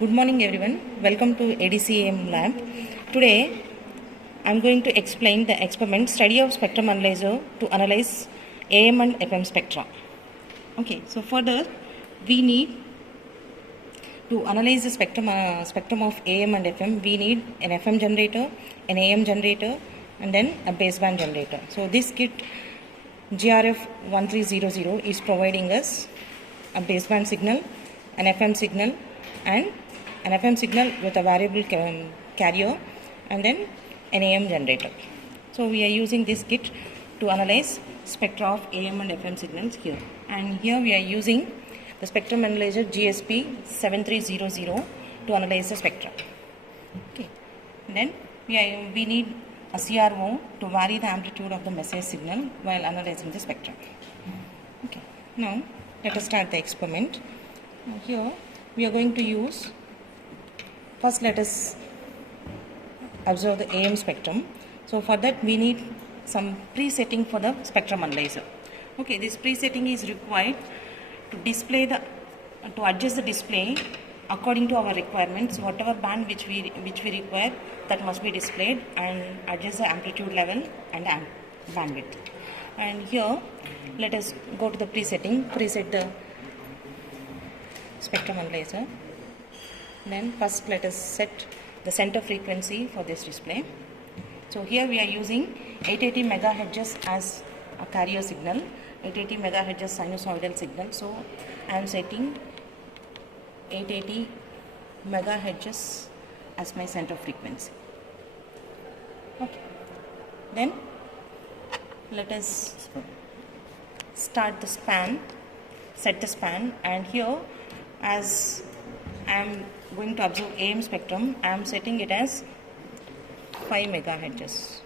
Good morning everyone. Welcome to ADCAM lab. Today I am going to explain the experiment study of spectrum analyzer to analyze AM and FM spectra. Okay, so for that we need to analyze the spectrum of AM and FM. We need an FM generator, an AM generator, and then a baseband generator. So this kit GRF 1300 is providing us a baseband signal, an FM signal, and an FM signal with a variable carrier, and then an AM generator. So we are using this kit to analyze spectra of AM and FM signals here. And here we are using the spectrum analyzer GSP 7300 to analyze the spectra. Okay. And then we need a CRO to vary the amplitude of the message signal while analyzing the spectrum. Okay. Now let us start the experiment. Now here we are going to use, first let us observe the AM spectrum. So for that we need some presetting for the spectrum analyzer. Okay, this presetting is required to adjust the display according to our requirements. Whatever band which we require, that must be displayed, and adjust the amplitude level and bandwidth. And here let us go to the preset the spectrum analyzer. Then first let us set the center frequency for this display. So here we are using 880 megahertz as a carrier signal, 880 megahertz sinusoidal signal. So I am setting 880 megahertz as my center frequency. Okay. Then let us start the span, set the span, and here as I am going to observe AM spectrum, I am setting it as 5 megahertz.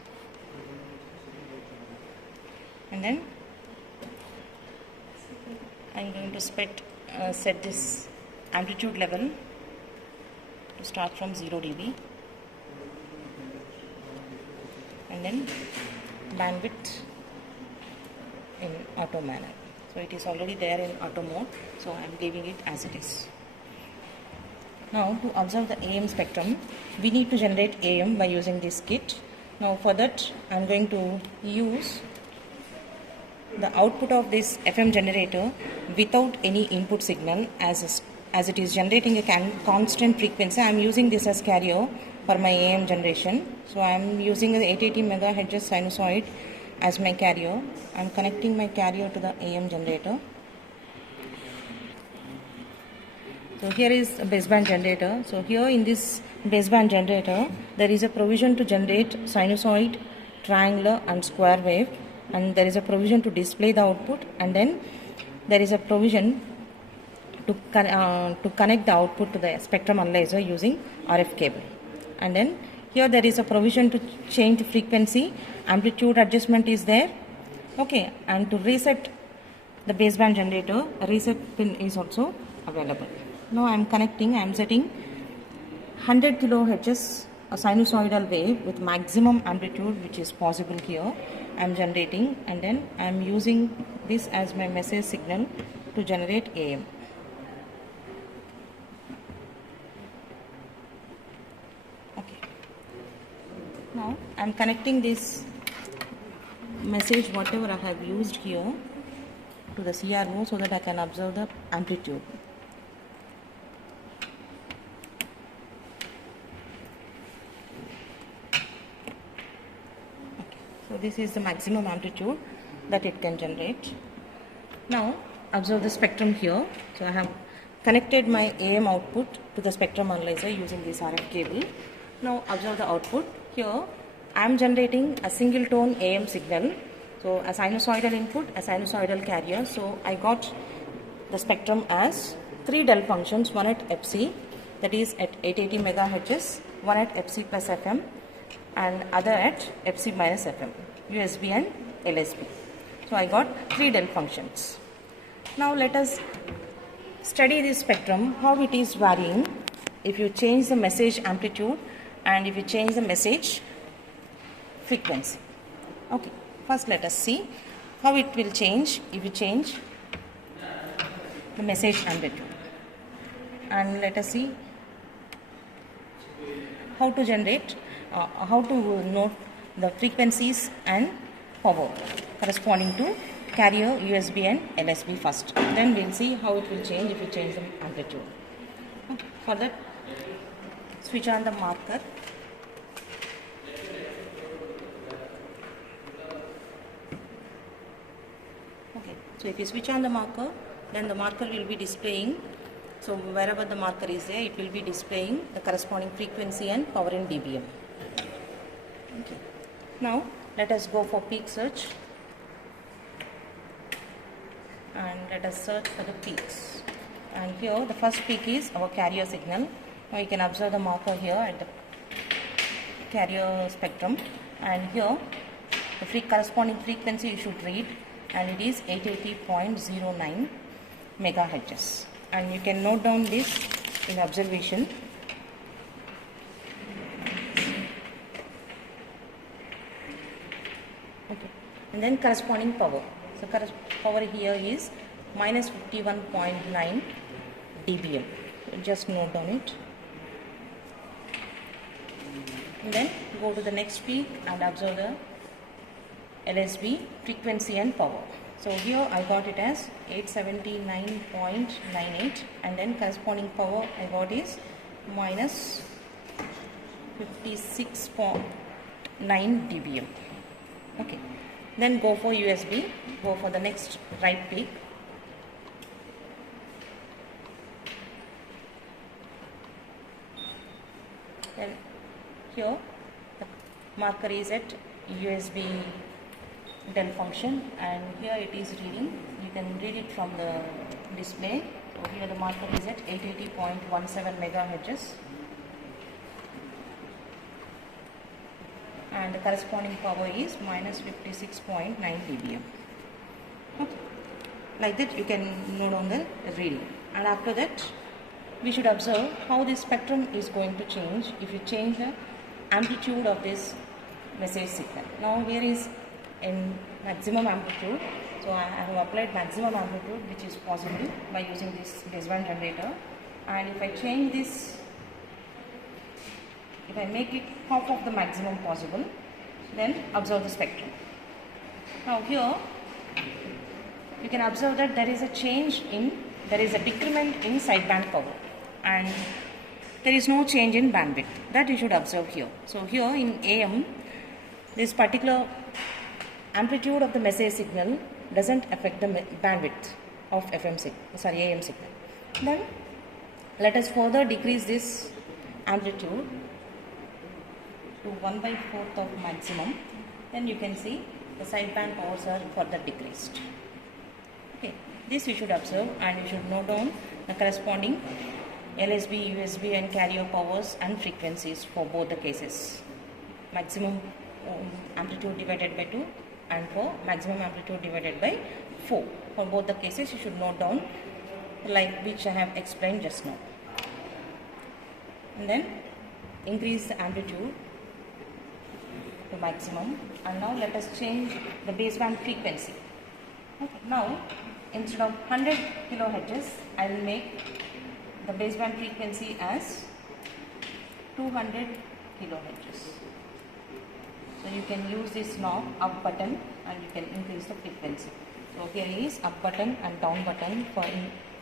And then I am going to set this amplitude level to start from 0 dB, and then bandwidth in auto manner. So it is already there in auto mode, so I am leaving it as it is. Now to observe the AM spectrum, we need to generate AM by using this kit. Now for that I am going to use the output of this FM generator without any input signal, as it is generating a constant frequency. I am using this as carrier for my AM generation. So I am using the 880 megahertz sinusoid as my carrier. I am connecting my carrier to the AM generator. So here is a baseband generator. So here in this baseband generator, there is a provision to generate sinusoid, triangular and square wave, and there is a provision to display the output, and then there is a provision to connect the output to the spectrum analyzer using RF cable. And then here there is a provision to change the frequency, amplitude adjustment is there. Okay, and to reset the baseband generator, a reset pin is also available. Now I am setting 100 kilohertz, a sinusoidal wave with maximum amplitude which is possible here. I am generating, and then I am using this as my message signal to generate AM. Okay. Now I am connecting this message whatever I have used here to the CRO so that I can observe the amplitude. So this is the maximum amplitude that it can generate. Now observe the spectrum here. So I have connected my AM output to the spectrum analyzer using this RF cable. Now observe the output. Here I am generating a single tone AM signal. So a sinusoidal input, a sinusoidal carrier. So I got the spectrum as 3 del functions, one at FC, that is at 880 megahertz, one at FC plus FM, and other at FC minus FM, USB and LSB. So I got 3 del functions. Now let us study this spectrum, how it is varying if you change the message amplitude and if you change the message frequency. Okay, first let us see how it will change if you change the message amplitude. And let us see how to generate, how to note the frequencies and power corresponding to carrier, USB and LSB first. Then we'll see how it will change if you change the amplitude. For that, switch on the marker. Okay, so if you switch on the marker, then the marker will be displaying. So wherever the marker is there, it will be displaying the corresponding frequency and power in dBm. Okay. Now let us go for peak search, and let us search for the peaks. And here the first peak is our carrier signal. Now you can observe the marker here at the carrier spectrum, and here the corresponding frequency you should read, and it is 880.09 megahertz. And you can note down this in observation. Okay. And then corresponding power. So power here is minus 51.9 dBm. So just note down it. And then go to the next peak and observe the LSB frequency and power. So here I got it as 879.98, and then corresponding power I got is minus 56.9 dBm. Okay. Then go for USB, go for the next right peak. Then here the marker is at USB del function, and here it is reading. You can read it from the display. So here the marker is at 880.17 megahertz, and the corresponding power is minus 56.9 dBm. Okay. Like that you can note on the reading. And after that, we should observe how this spectrum is going to change if you change the amplitude of this message signal. Now here is in maximum amplitude. So I have applied maximum amplitude, which is possible by using this baseband generator. And if I change this, if I make it half of the maximum possible, then observe the spectrum. Now here you can observe that there is a decrement in sideband power, and there is no change in bandwidth. That you should observe here. So here in AM, this particular amplitude of the message signal doesn't affect the bandwidth of AM signal. Then let us further decrease this amplitude to 1/4 of maximum. Then you can see the sideband powers are further decreased. Okay, this you should observe, and you should note down the corresponding LSB, USB and carrier powers and frequencies for both the cases. Maximum amplitude divided by 2 and for maximum amplitude divided by 4. For both the cases you should note down, like which I have explained just now. And then increase the amplitude to maximum, and now let us change the baseband frequency. Okay. Now instead of 100 kilohertz, I will make the baseband frequency as 200 kilohertz. So you can use this knob, up button, and you can increase the frequency. So here is up button and down button for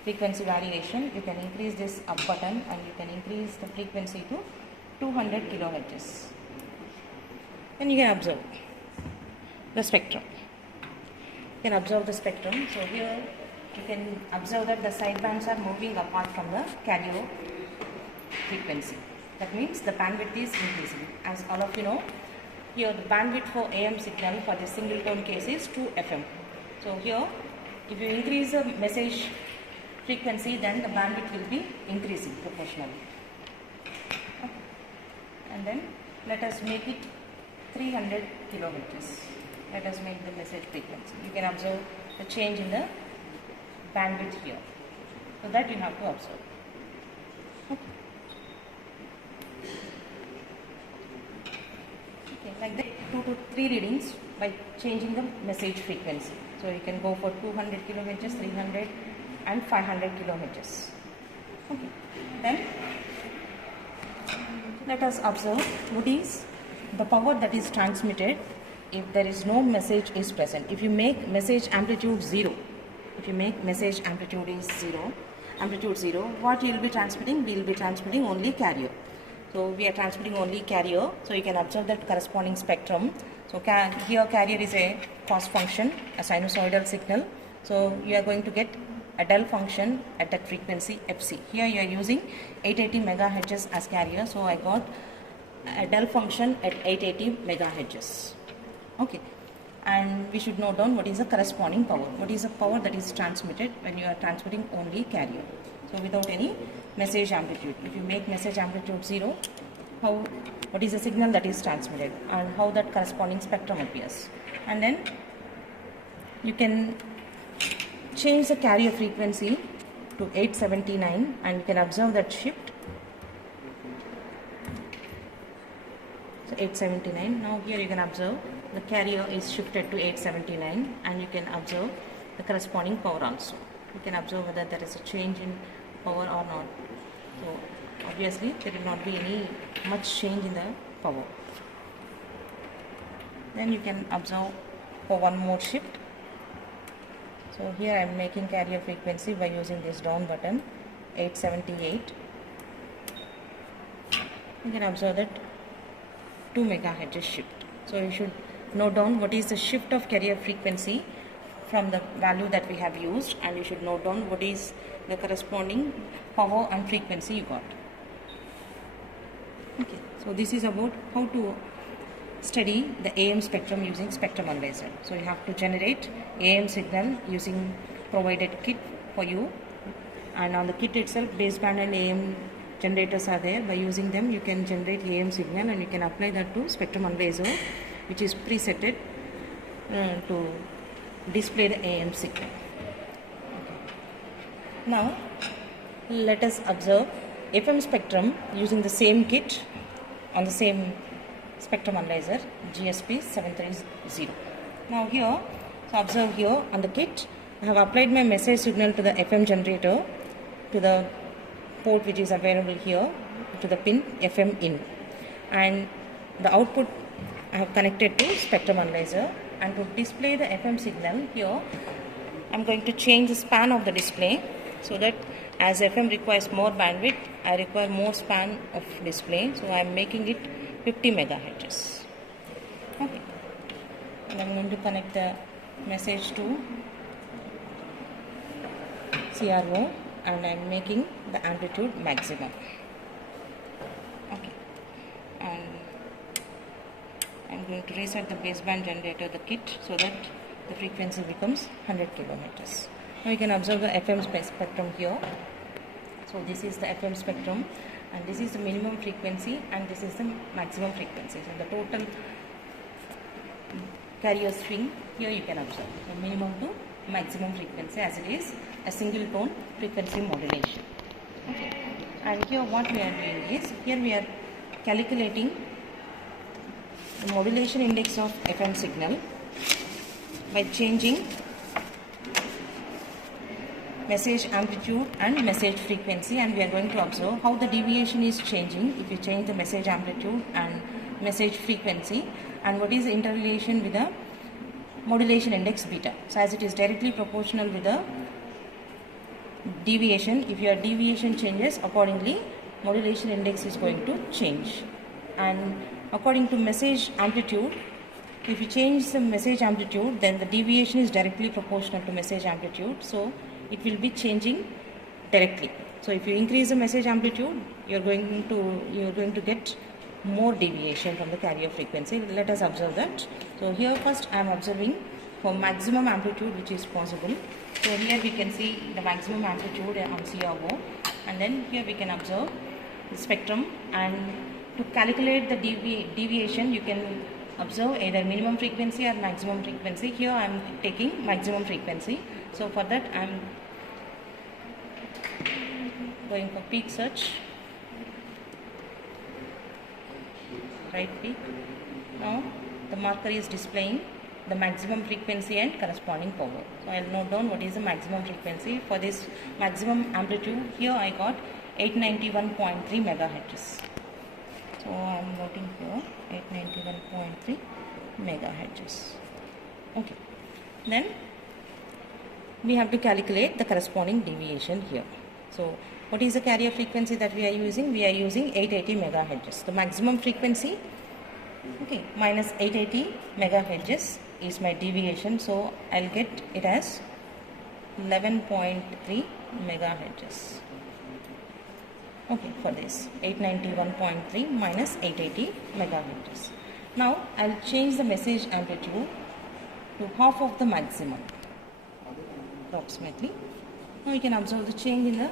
frequency variation. You can increase this up button and you can increase the frequency to 200 kilohertz. Then you can observe the spectrum. You can observe the spectrum. So here you can observe that the sidebands are moving apart from the carrier frequency. That means the bandwidth is increasing. As all of you know, here the bandwidth for AM signal for the single tone case is 2 FM. So here if you increase the message frequency, then the bandwidth will be increasing proportionally. Okay. And then let us make it 300 kilohertz. Let us make the message frequency. You can observe the change in the bandwidth here. So that you have to observe. Okay. Okay, like that 2 to 3 readings by changing the message frequency. So you can go for 200 kilohertz, 300 and 500 kilohertz. Okay. Then let us observe what is the power that is transmitted if there is no message is present. If you make message amplitude 0, if you make message amplitude is 0, amplitude 0, what you will be transmitting? We will be transmitting only carrier. So we are transmitting only carrier. So you can observe that corresponding spectrum. So here carrier is a cos function, a sinusoidal signal. So you are going to get a del function at that frequency fc. Here you are using 880 megahertz as carrier. So I got a del function at 880 megahertz. Okay. And we should note down what is the corresponding power. What is the power that is transmitted when you are transmitting only carrier. So without any message amplitude. If you make message amplitude 0, what is the signal that is transmitted and how that corresponding spectrum appears. And then you can change the carrier frequency to 879 and you can observe that shift. So 879. Now here you can observe the carrier is shifted to 879 and you can observe the corresponding power also. You can observe whether there is a change in power or not. So obviously there will not be any much change in the power. Then you can observe for one more shift. So here I am making carrier frequency by using this down button 878. You can observe that 2 megahertz shift. So you should note down what is the shift of carrier frequency from the value that we have used, and you should note down what is the corresponding power and frequency you got. Okay, so this is about how to study the AM spectrum using spectrum analyzer. So you have to generate AM signal using provided kit for you, and on the kit itself baseband and AM generators are there. By using them you can generate AM signal and you can apply that to spectrum analyzer, which is presetted to display the AM signal. Okay. Now let us observe FM spectrum using the same kit on the same spectrum analyzer GSP 730. Now here, so observe here on the kit, I have applied my message signal to the FM generator, to the port which is available here, to the pin FM in, and the output I have connected to spectrum analyzer. And to display the FM signal here, I am going to change the span of the display, so that as FM requires more bandwidth, I require more span of display. So I am making it 50 megahertz. Okay. And I am going to connect the message to CRO and I am making the amplitude maximum. Okay. And I am going to reset the baseband generator, the kit, so that the frequency becomes 100 kilometers. Now you can observe the FM spectrum here. So this is the FM spectrum and this is the minimum frequency and this is the maximum frequency. So the total carrier swing here you can observe. So minimum to maximum frequency, as it is a single tone frequency modulation. Okay. And here what we are doing is, here we are calculating the modulation index of FM signal by changing message amplitude and message frequency, and we are going to observe how the deviation is changing if you change the message amplitude and message frequency, and what is the interrelation with the modulation index beta. So as it is directly proportional with the deviation, if your deviation changes, accordingly modulation index is going to change. And according to message amplitude, if you change the message amplitude, then the deviation is directly proportional to message amplitude, so it will be changing directly. So if you increase the message amplitude, you are going to get more deviation from the carrier frequency. Let us observe that. So here first I am observing for maximum amplitude which is possible. So here we can see the maximum amplitude on CRO, and then here we can observe the spectrum, and to calculate the deviation you can observe either minimum frequency or maximum frequency. Here I am taking maximum frequency. So for that I am going for peak search, right peak. Now the marker is displaying the maximum frequency and corresponding power. So I will note down what is the maximum frequency. For this maximum amplitude, here I got 891.3 megahertz. So I am noting here 891.3 megahertz. Okay, then we have to calculate the corresponding deviation here. So what is the carrier frequency that we are using? We are using 880 megahertz. The maximum frequency, okay, minus 880 megahertz is my deviation. So I'll get it as 11.3 megahertz. Okay, for this 891.3 minus 880 megahertz. Now I'll change the message amplitude to half of the maximum approximately. Now you can observe the change in the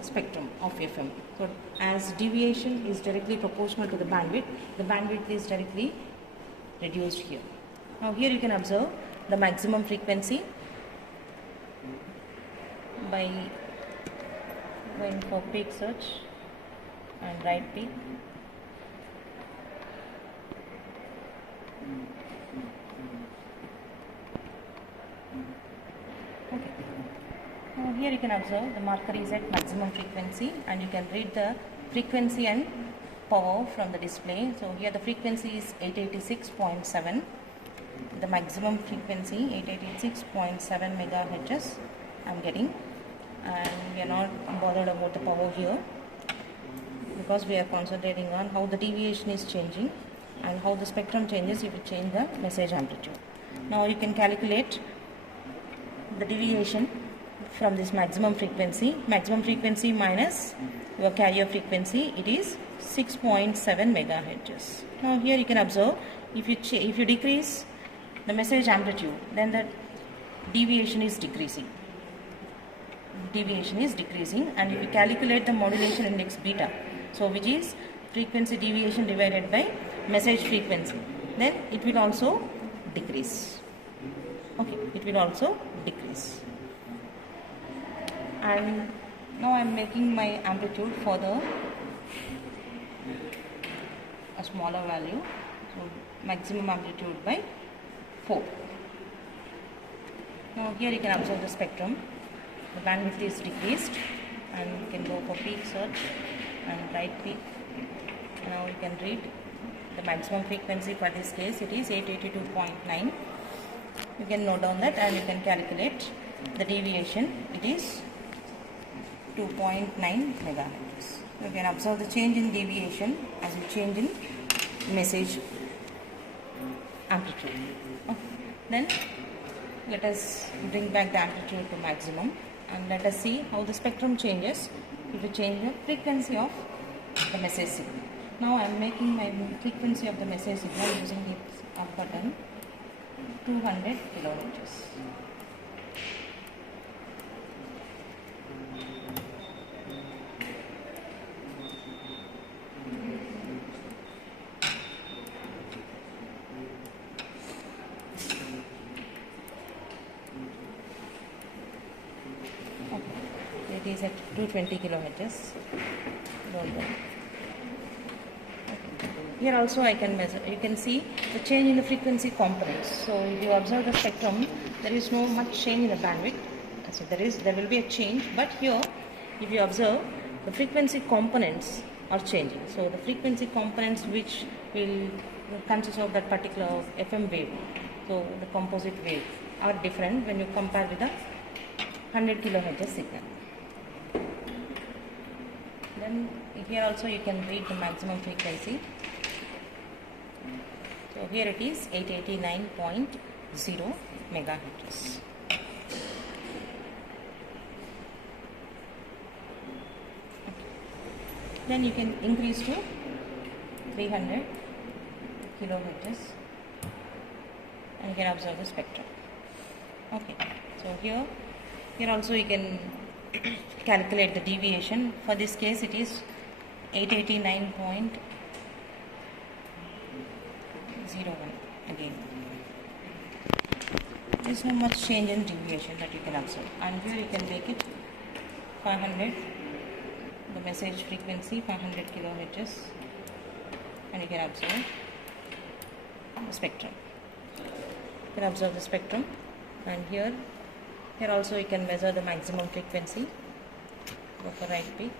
spectrum of FM. So as deviation is directly proportional to the bandwidth is directly reduced here. Now here you can observe the maximum frequency by going for peak search and right peak. Okay. Now here you can observe the marker is at maximum frequency, and you can read the frequency and power from the display. So here the frequency is 886.7. The maximum frequency 886.7 megahertz I am getting, and we are not bothered about the power here because we are concentrating on how the deviation is changing and how the spectrum changes if you change the message amplitude. Now you can calculate the deviation from this maximum frequency minus your carrier frequency, it is 6.7 megahertz. Now here you can observe if you decrease the message amplitude, then the deviation is decreasing. And if you calculate the modulation index beta, so which is frequency deviation divided by message frequency, then it will also decrease. Okay, it will also decrease. And now I am making my amplitude for a smaller value, so maximum amplitude by 4. Now here you can observe the spectrum. The bandwidth is decreased, and you can go for peak search and right peak. Now you can read the maximum frequency for this case, it is 882.9. You can note down that and you can calculate the deviation, it is 2.9 megahertz. You can observe the change in deviation as you change in message amplitude. Okay. Then let us bring back the amplitude to maximum and let us see how the spectrum changes if you change the frequency of the message signal. Now I am making my frequency of the message signal using this up button 200 kilohertz. It is at 220 kilohertz. Here also I can measure, you can see the change in the frequency components. So if you observe the spectrum, there is no much change in the bandwidth. So there will be a change, but here if you observe, the frequency components are changing. So the frequency components which will consist of that particular FM wave, so the composite wave, are different when you compare with the 100 kilohertz signal. Then here also you can read the maximum frequency. So here it is 889.0 megahertz. Then you can increase to 300 kilohertz and you can observe the spectrum. Okay, so here also you can calculate the deviation. For this case it is 889.01 again. There is no much change in deviation that you can observe, and here you can make it 500, the message frequency 500 kilohertz, and you can observe the spectrum. You can observe the spectrum, and here also you can measure the maximum frequency. Go for right peak.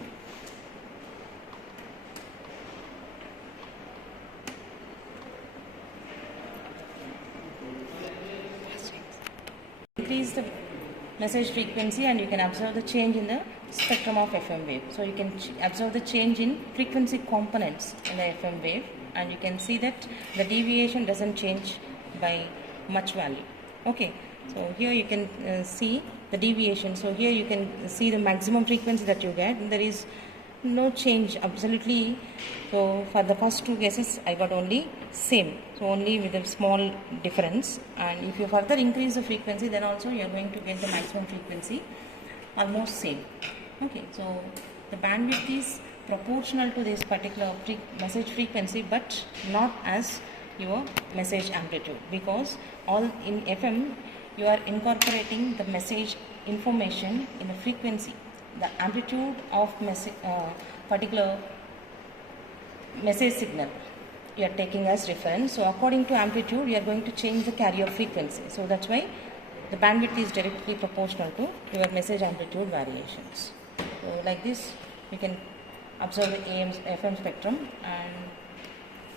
increase the message frequency and you can observe the change in the spectrum of FM wave. So you can observe the change in frequency components in the FM wave, and you can see that the deviation doesn't change by much value. Okay, so here you can see the deviation. So here you can see the maximum frequency that you get. There is no change absolutely. So for the first two cases I got only same, so only with a small difference, and if you further increase the frequency, then also you are going to get the maximum frequency almost same. Okay, so the bandwidth is proportional to this particular message frequency, but not as your message amplitude, because all in FM you are incorporating the message information in the frequency. The amplitude of particular message signal you are taking as reference. So according to amplitude you are going to change the carrier frequency. So that's why the bandwidth is directly proportional to your message amplitude variations. So like this you can observe the AM FM spectrum, and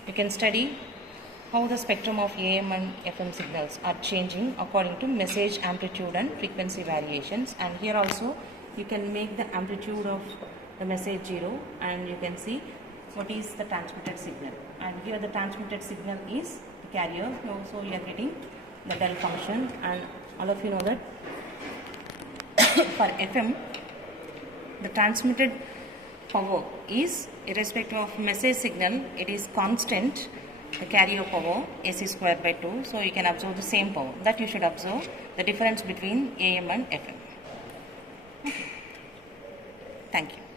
you can study how the spectrum of AM and FM signals are changing according to message amplitude and frequency variations. And here also you can make the amplitude of the message 0, and you can see what is the transmitted signal, and here the transmitted signal is the carrier. So you are getting the del function, and all of you know that for FM the transmitted power is irrespective of message signal, it is constant, the carrier power AC square by 2. So you can observe the same power, that you should observe the difference between AM and FM. Okay. Thank you.